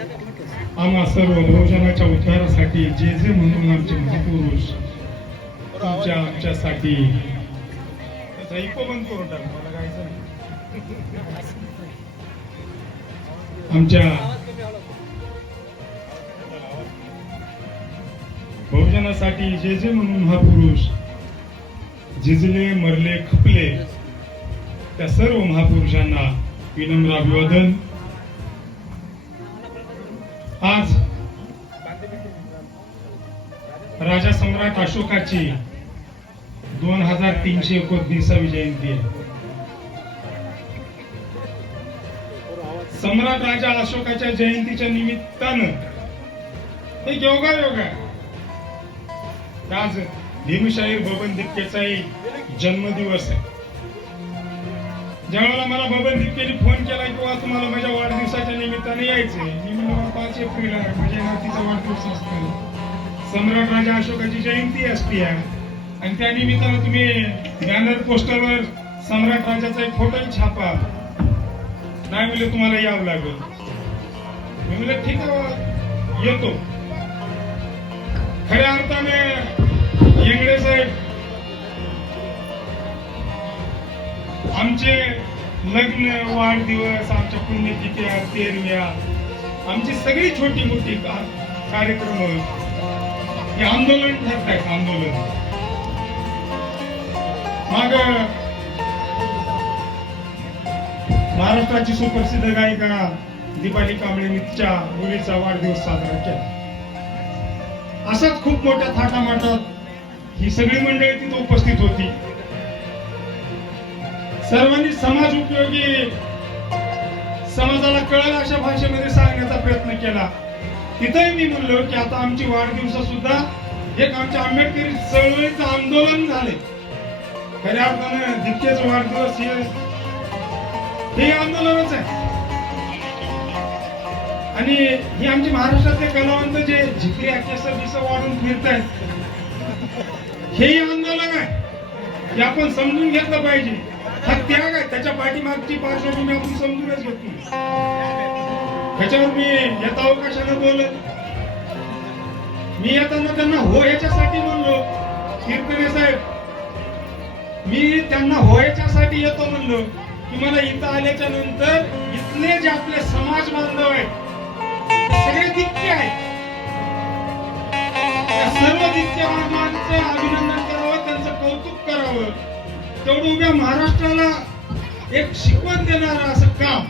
आम्हा सर्व बहुजनाच्या उद्धारासाठी जे जे म्हणून आमचे महापुरुष आमच्यासाठी इको बंद करून टाक, मला गायचं नाही. आमच्या बहुजनासाठी जे जे म्हणून महापुरुष झिजले मरले खपले त्या सर्व महापुरुषांना विनम्र अभिवादन. आज राजा सम्राट अशोकाची 2329वी जयंती आहे. सम्राट राजा अशोकाच्या जयंतीच्या निमित्तानं एक योगायोग आहे. आज भीमशाहीर बबन दिप्तेचाही जन्मदिवस आहे. ज्यावेळेला मला बबन दिप्तेने फोन केला किंवा तुम्हाला माझ्या वाढदिवसाच्या निमित्ताने यायचंय, मी म्हणलं 5 एप्रिल आहे, माझ्या नातीचा वाढदिवस असतो, सम्राट राजा अशोकाची जयंती असते आणि त्या निमित्तानं तुम्ही बॅनर पोस्टरवर सम्राट राजाचा एक फोटोही छापा. नाही म्हणलं तुम्हाला यावं लागेल. मी म्हणलं ठीक आहे येतो. खऱ्या अर्थाने येंगडे साहेब आमचे लग्न वाढदिवस, आमच्या पुण्यतिथ्या, तेरव्या, आमची सगळी छोटी मोठी कार्यक्रम हे आंदोलन ठरतायत. आंदोलन मग महाराष्ट्राची सुप्रसिद्ध गायिका दीपाली कांबळेंनी तिच्या मुलीचा वाढदिवस साजरा केला. असाच खूप मोठ्या थाटामाटात ही सगळी मंडळी तिथे उपस्थित होती. सर्वांनी समाज उपयोगी, समाजाला कळेल अशा भाषेमध्ये सांगण्याचा प्रयत्न केला. तिथेही मी म्हणलो की आता आमची वाढदिवस सुद्धा एक आमच्या आंबेडकरी चळवळीचं आंदोलन झाले. खऱ्या अर्थानं दिप्तेचा वाढदिवस हे आंदोलनच आहे. आणि हे आमचे महाराष्ट्रातले कलावंत जे झिपऱ्या केसर बिस वाढून फिरतायत, हे आंदोलन आहे. हे आपण समजून घेतलं पाहिजे. हा त्याग आहे. त्याच्या पाठीमागची पार्श्वभूमी आपण समजूनच घेतली. त्याच्यावर मी येता अवकाशाने बोलत, मी येताना त्यांना हो याच्यासाठी म्हणलो, कीर्तने साहेब मी त्यांना हो याच्यासाठी येतो म्हणलो की मला इथं आल्याच्या नंतर इथले जे आपले समाज बांधव आहेत सगळे दिक्के आहेत, त्या सर्व दिक्के बांधवांचं अभिनंदन करावं, त्यांचं कौतुक करावं. तेवढं उभ्या महाराष्ट्राला एक शिकवण देणारं असं काम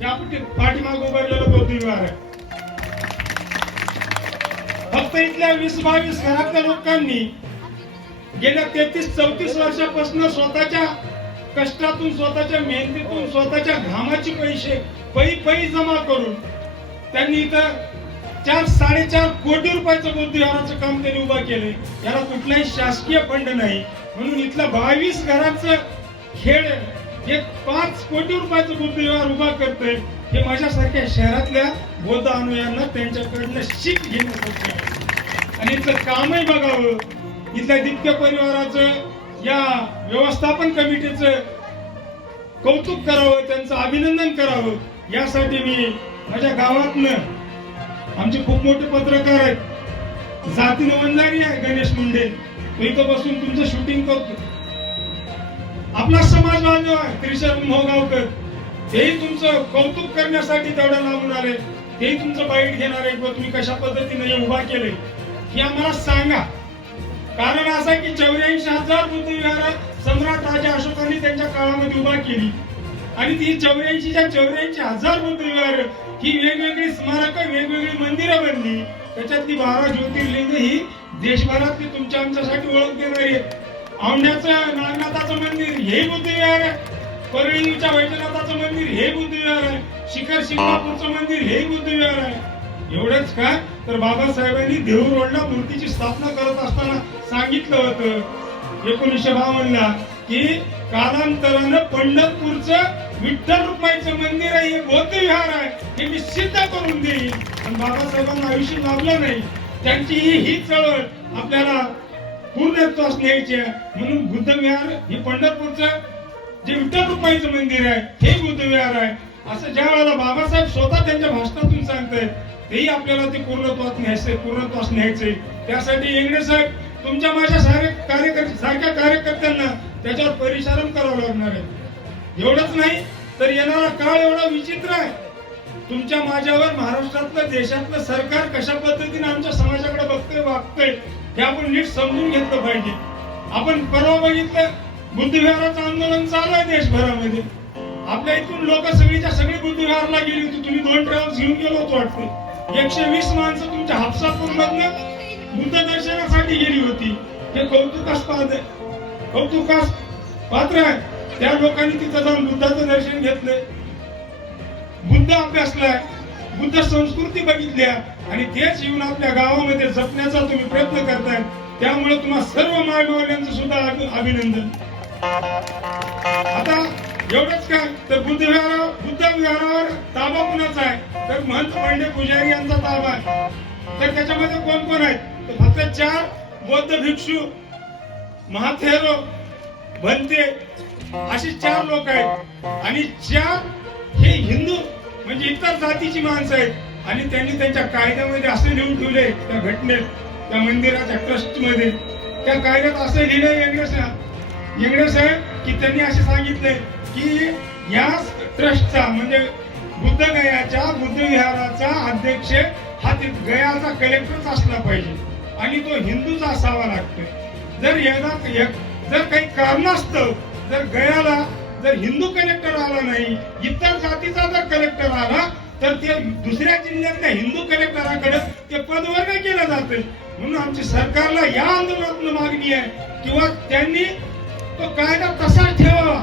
हे आपण पाठीमाग उभारलेलं बौद्धिवार आहे. फक्त इथल्या 20-22 घरातल्या लोकांनी गेल्या 33-34 वर्षापासून स्वतःच्या कष्टातून, स्वतःच्या मेहनतीतून, स्वतःच्या घामाचे पैसे पै जमा करून त्यांनी इथं 4-4.5 कोटी रुपयाचं बुद्धिविहाराचं काम त्यांनी उभा केले. याला कुठलाही शासकीय फंड नाही, म्हणून इथल्या 22 घरांचं खेळ एक 5 कोटी रुपयाचं बुद्धिविहार उभा करतोय. हे माझ्यासारख्या शहरातल्या बौद्ध अनुयायांना त्यांच्याकडनं शिक घेण्यासाठी आणि इथलं कामही बघावं. इथल्या दिप्ते परिवाराचं, या व्यवस्थापन कमिटीचं कौतुक करावं, त्यांचं अभिनंदन करावं. यासाठी मी माझ्या गावातनं, आमचे खूप मोठे पत्रकार आहेत, जातीनं वंजारी आहे गणेश मुंडे, तो इथं बसून तुमचं शूटिंग करतो. आपला समाज बांधव आहे त्रिशर मोहगावकर, तेही तुमचं कौतुक करण्यासाठी तेवढ्या लांबून आले. तेही तुमचं बाईट घेणार आहे किंवा तुम्ही कशा पद्धतीने हे उभा केलंय हे आम्हाला सांगा. कारण असं आहे की 84,000 बुद्धविहार सम्राट राजा अशोकांनी त्यांच्या काळामध्ये उभा केली आणि ती 84,000 बुद्धविहार ही वेगवेगळी स्मारक, वेगवेगळी मंदिरं बनली. त्याच्यातली 12 ज्योतिर्लिंग ही देशभरातली तुमच्या आमच्यासाठी ओळख देणारी आहेत. औंढ्याचं नागनाथाचं मंदिर हे बुद्धविहार आहे, परळीच्या वैजनाथाचं मंदिर हे बुद्धविहार आहे, शिखर शिंगणापूरचं मंदिर हे बुद्धविहार आहे. एवढंच काय तर बाबासाहेबांनी देहू रोडला मूर्तीची स्थापना करत असताना सांगितलं होतं 1952ला की कालांतरानं पंढरपूरचं विठ्ठल रुक्माईचं मंदिर आहे, हे बौद्ध विहार आहे, हे मी सिद्ध करून देईन. पण बाबासाहेबांना आयुष्य लाभलं नाही. त्यांची ही चळवळ आपल्याला पूर्णत्वास न्यायची आहे. म्हणून बुद्ध विहार हे पंढरपूरचं जे विठ्ठल रुक्माईचं मंदिर आहे हे बुद्ध विहार आहे. असं ज्या वेळेला बाबासाहेब स्वतः त्यांच्या भाषणातून समजून सांगतायत तेही आपल्याला ते पूर्णत्वास न्यायचंय. त्यासाठी इंगळे साहेब तुमच्या माझ्या सारख्या कार्यकर्त्यांना त्याच्यावर परिश्रम करावं लागणार आहे. एवढंच नाही तर येणारा काळ एवढा विचित्र आहे. तुमच्या माझ्यावर महाराष्ट्रातलं देशातलं सरकार कशा पद्धतीने आमच्या समाजाकडे बघतोय वागतोय हे आपण नीट समजून घेतलं पाहिजे. आपण परवा बघितलं बुद्धविहाराचं आंदोलन चालू आहे देशभरामध्ये. आपल्या इथून लोक सगळी बुद्धविहारला गेली होती. तुम्ही 2 ट्रॅव्हल्स घेऊन गेलो होतो वाटते. 120 माणसं तुमच्या हापसापूर मधनं बुद्ध दर्शनासाठी गेली होती. हे कौतुकास पात्र आहे. त्या लोकांनी तिथं जाऊन बुद्धाचं दर्शन घेतलंय, बुद्ध अभ्यासलाय, बुद्ध संस्कृती बघितल्या आणि तेच येऊन आपल्या गावामध्ये जपण्याचा तुम्ही प्रयत्न करताय. त्यामुळे तुम्हाला सर्व मायबावल्यांचं सुद्धा अभिनंदन. आता एवढंच काय तर बुद्ध विहारावर ताबा कुणाचा आहे तर महंत पांडे पुजारी यांचा ताबा आहे. तर त्याच्यामध्ये कोण कोण आहेत तर फक्त 4 बौद्ध भिक्षू, महाथेरो, भंते अशी 4 लोक आहेत. आणि 4 हे हिंदू म्हणजे इतर जातीची माणसं आहेत. आणि त्यांनी त्यांच्या कायद्यामध्ये असे लिहून ठेवले, त्या घटनेत, त्या मंदिराच्या ट्रस्ट मध्ये, त्या कायद्यात असे लिहिले इंगळे साहेब की त्यांनी असे सांगितले की या ट्रस्टचा म्हणजे बुद्ध विहाराचा अध्यक्ष हा गयाचा कलेक्टरच असला पाहिजे आणि तो हिंदूच असावा लागतोय. जर काही कारणास्तव जर गयाला जर हिंदू कलेक्टर आला नाही, इतर जातीचा जर कलेक्टर आला तर ते दुसऱ्या जिल्ह्यातल्या हिंदू कलेक्टराकडे ते पदवर्ग केलं जाते. म्हणून आमची सरकारला या आंदोलनातून मागणी आहे किंवा त्यांनी तो कायदा तसा ठेवावा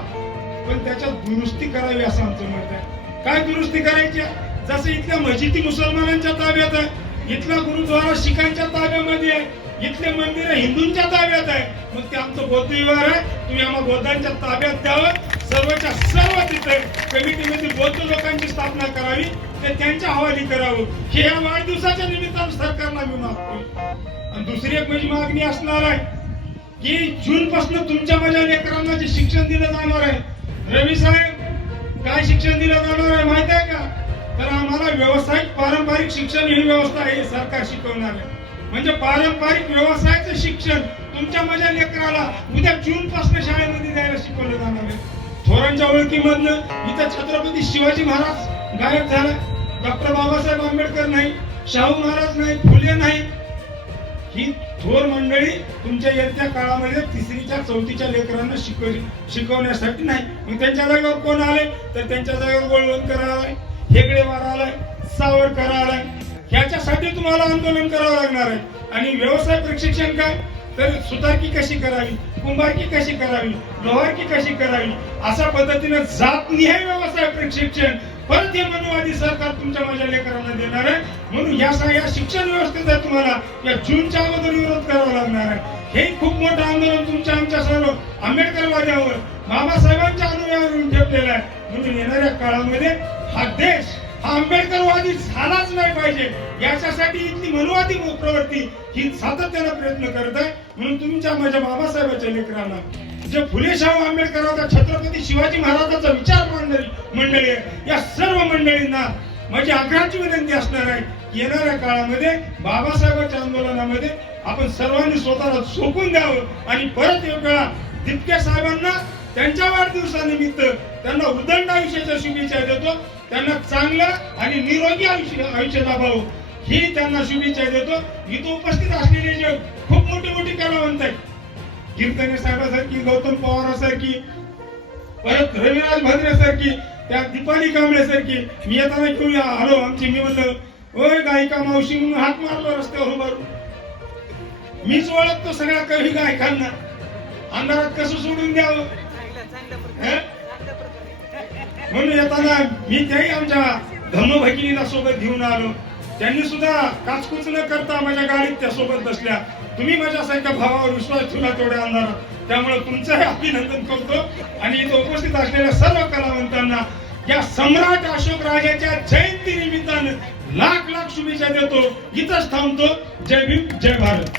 पण त्याच्यात दुरुस्ती करावी असं आमचं मत आहे. काय दुरुस्ती करायची? जसं इथल्या मस्जिदी मुसलमानांच्या ताब्यात आहे, इथला गुरुद्वारा शिखांच्या ताब्यामध्ये आहे, इथले मंदिर हिंदूंच्या ताब्यात आहे. मग ते आमचं बौद्ध विहार आहे, तुम्ही आम्हाला बौद्धांच्या ताब्यात द्यावं. सर्वच्या सर्व तिथे कमिटीमध्ये बौद्ध लोकांची स्थापना करावी, ते त्यांच्या हवाली करावं. हे या वाढदिवसाच्या निमित्तानं सरकारला मी मागतोय. आणि दुसरी एक माझी मागणी असणार आहे की जून पासून तुमच्या माझ्या लेकरांना जे शिक्षण दिलं जाणार आहे, रवी साहेब काय शिक्षण दिलं जाणार आहे माहित आहे का? तर आम्हाला व्यावसायिक पारंपरिक शिक्षण ही व्यवस्था हे सरकार शिकवणार आहे. म्हणजे पारंपरिक व्यवसायाचं शिक्षण तुमच्या माझ्या लेकराला उद्या जून पासून शाळेमध्ये द्यायला शिकवलं जाणार आहे. थोरांच्या ओळखीमधनं इथं छत्रपती शिवाजी महाराज गायब झाला, डॉक्टर बाबासाहेब आंबेडकर नाही, शाहू महाराज नाही, फुले नाही. ही थोर मंडळी तुमच्या येत्या काळामध्ये 3रीच्या 4थीच्या लेकरांना शिकवण्यासाठी नाही. मग त्यांच्या जागेवर कोण आले तर त्यांच्या जागेवर गोळवणकर आलाय, हेगडेवार आलाय, सावरकर आलाय. ह्याच्यासाठी तुम्हाला आंदोलन करावं लागणार आहे. आणि व्यवसाय प्रशिक्षण काय तर सुतारकी कशी करावी, कुंभारकी कशी करावी, लोहारकी कशी करावी अशा पद्धतीने जातनिहाय व्यवसाय प्रशिक्षण परत हे मनुवादी सरकार तुमच्या माझ्या लेकरांना देणार आहे. म्हणून या शिक्षण व्यवस्थेचा तुम्हाला या जूनच्या अगोदर विरोध करावा लागणार आहे. हे खूप मोठं आंदोलन तुमच्या आमच्या सर्व आंबेडकरवाद्यावर बाबासाहेबांच्या अनुयायांवरून ठेवलेलं आहे. म्हणून येणाऱ्या काळामध्ये हा देश हा आंबेडकरवादी झालाच नाही पाहिजे याच्यासाठी इथली मनुवादी प्रवृत्ती ही सातत्याने प्रयत्न करत आहे. म्हणून तुमच्या माझ्या बाबासाहेबांच्या लेकरांना जे फुले शाहू आंबेडकरांचा छत्रपती शिवाजी महाराजांचा विचार मंडळी आहे, या सर्व मंडळींना माझी आग्रहाची विनंती असणार आहे की येणाऱ्या काळामध्ये बाबासाहेबांच्या आंदोलनामध्ये आपण सर्वांनी स्वतःला झोकून द्यावं. आणि परत एक वेळा तितक्या साहेबांना त्यांच्या वाढदिवसानिमित्त त्यांना उदंड आयुष्याच्या शुभेच्छा देतो. त्यांना चांगलं आणि निरोगी आयुष्य लाभावं ही त्यांना शुभेच्छा देतो. इथं उपस्थित असलेले जे खूप मोठी कलावंत आहेत, कीर्तने साहेबांसारखी, गौतम पवारांसारखी, परत रविराज भद्रेसारखी, त्या दीपाली कांबळेसारखी, मी येताना घेऊन आलो आमची, मी म्हणलं ओय गायिका मावशी म्हणून हात मारलो रस्त्यावर उभारून. मीच ओळखतो सगळ्या कवी गायकांना, अंधारात कसं सोडून द्यावं म्हणून येताना मी त्याही आमच्या धम्म भगिनीला सोबत घेऊन आलो. त्यांनी सुद्धा काचकूच न करता माझ्या गाडीत त्या सोबत बसल्या. तुम्ही माझ्यासारख्या भावावर विश्वास ठेवला तेवढ्या अंधारात, त्यामुळे तुमचंही अभिनंदन करतो. आणि इथं उपस्थित असलेल्या सर्व कलावंतांना या सम्राट अशोक राजाच्या जयंती निमित्तानं लाख शुभेच्छा देतो. इथंच थांबतो. जय भीम, जय भारत.